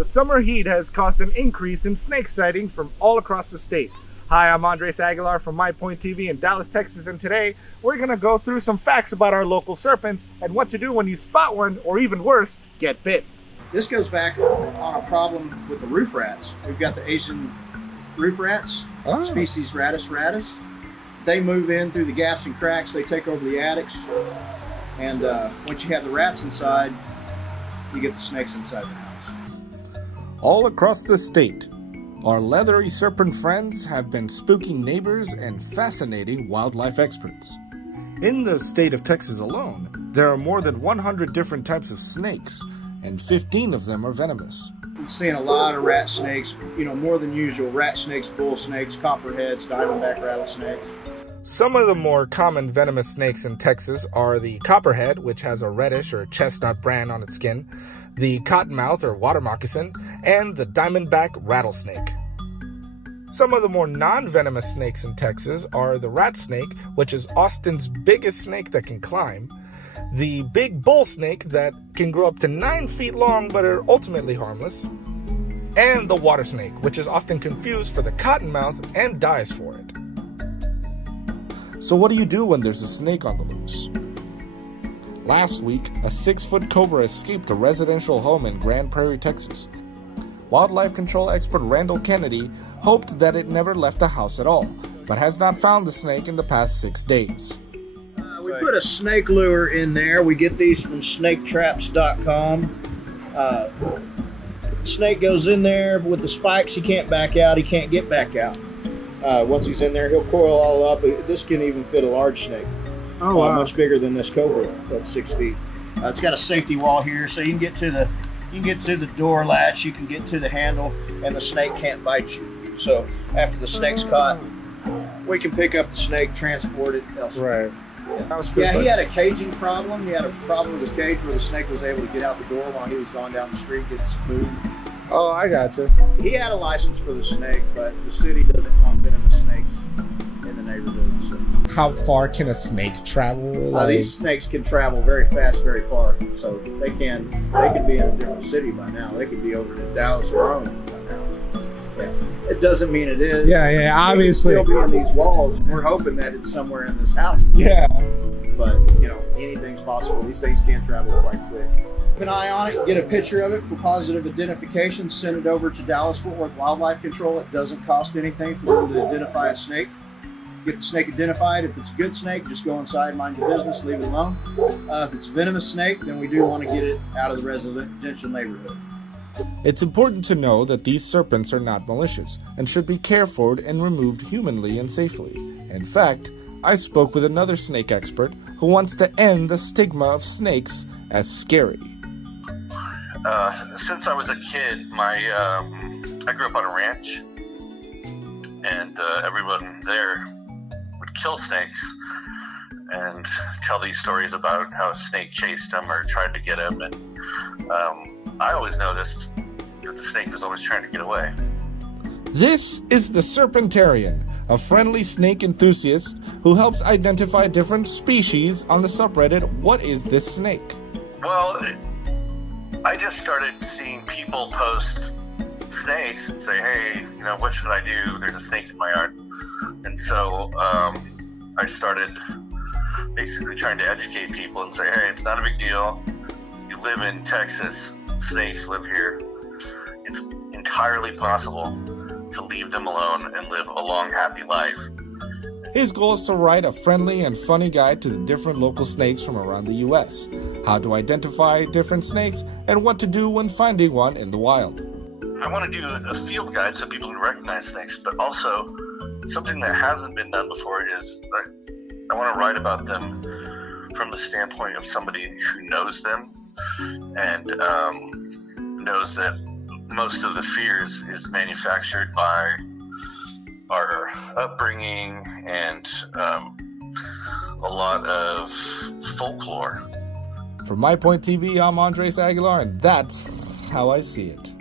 The summer heat has caused an increase in snake sightings from all across the state. Hi, I'm Aguilar from MyPoint TV in Dallas, Texas, and today we're going to go through some facts about our local serpents and what to do when you spot one, or even worse, get bit. This goes back on a problem with the roof rats. We've got the Asian roof rats, species Rattus. They move in through the gaps and cracks, they take over the attics, and once you have the rats inside, you get the snakes inside the house. All across the state, our leathery serpent friends have been spooking neighbors and fascinating wildlife experts. In the state of Texas alone, there are more than 100 different types of snakes, and 15 of them are venomous. We're seeing a lot of rat snakes, more than usual. Rat snakes, bull snakes, copperheads, diamondback rattlesnakes. Some of the more common venomous snakes in Texas are the copperhead, which has a reddish or chestnut brand on its skin, the cottonmouth or water moccasin, and the diamondback rattlesnake. Some of the more non-venomous snakes in Texas are the rat snake, which is Austin's biggest snake that can climb, the big bull snake that can grow up to 9 feet long but are ultimately harmless, and the water snake, which is often confused for the cottonmouth and dies for it. So what do you do when there's a snake on the loose? Last week, a 6-foot cobra escaped a residential home in Grand Prairie, Texas. Wildlife control expert Randall Kennedy hoped that it never left the house at all, but has not found the snake in the past 6 days. We put a snake lure in there. We get these from snaketraps.com. Snake goes in there with the spikes. He can't back out. He can't get back out. Once he's in there, he'll coil all up. This can even fit a large snake. Oh, wow. Much bigger than this cobra. That's 6 feet. It's got a safety wall here, so you can get to the door latch. You can get to the handle, and the snake can't bite you. So after the snake's caught, we can pick up the snake, transport it elsewhere. Right. Yeah, he had a caging problem. He had a problem with his cage where the snake was able to get out the door while he was going down the street getting some food. Oh, I gotcha. He had a license for the snake, but the city doesn't want venomous snakes in the neighborhood. So. How far can a snake travel? These snakes can travel very fast, very far. So they could be in a different city by now. They could be over to Dallas or Arlington by now. Yeah. It doesn't mean it is. Yeah, obviously. It can still be in these walls. We're hoping that it's somewhere in this house. Yeah. But, anything's possible. These things can travel quite quick. Keep an eye on it, get a picture of it for positive identification, send it over to Dallas-Fort Worth Wildlife Control. It doesn't cost anything for them to identify a snake. Get the snake identified. If it's a good snake, just go inside, mind your business, leave it alone. If it's a venomous snake, then we do want to get it out of the residential neighborhood. It's important to know that these serpents are not malicious and should be cared for and removed humanly and safely. In fact, I spoke with another snake expert who wants to end the stigma of snakes as scary. Since I was a kid, I grew up on a ranch, and everyone there would kill snakes and tell these stories about how a snake chased them or tried to get them, and I always noticed that the snake was always trying to get away. This is the Serpentarian, a friendly snake enthusiast who helps identify different species on the subreddit What Is This Snake? Well, I just started seeing people post snakes and say, hey, what should I do? There's a snake in my yard. And so I started basically trying to educate people and say, hey, it's not a big deal. You live in Texas. Snakes live here. It's entirely possible to leave them alone and live a long, happy life. His goal is to write a friendly and funny guide to the different local snakes from around the U.S., how to identify different snakes, and what to do when finding one in the wild. I want to do a field guide so people can recognize snakes, but also something that hasn't been done before is I want to write about them from the standpoint of somebody who knows them and knows that most of the fears is manufactured by our upbringing and a lot of folklore. From MyPoint TV, I'm Andres Aguilar, and that's how I see it.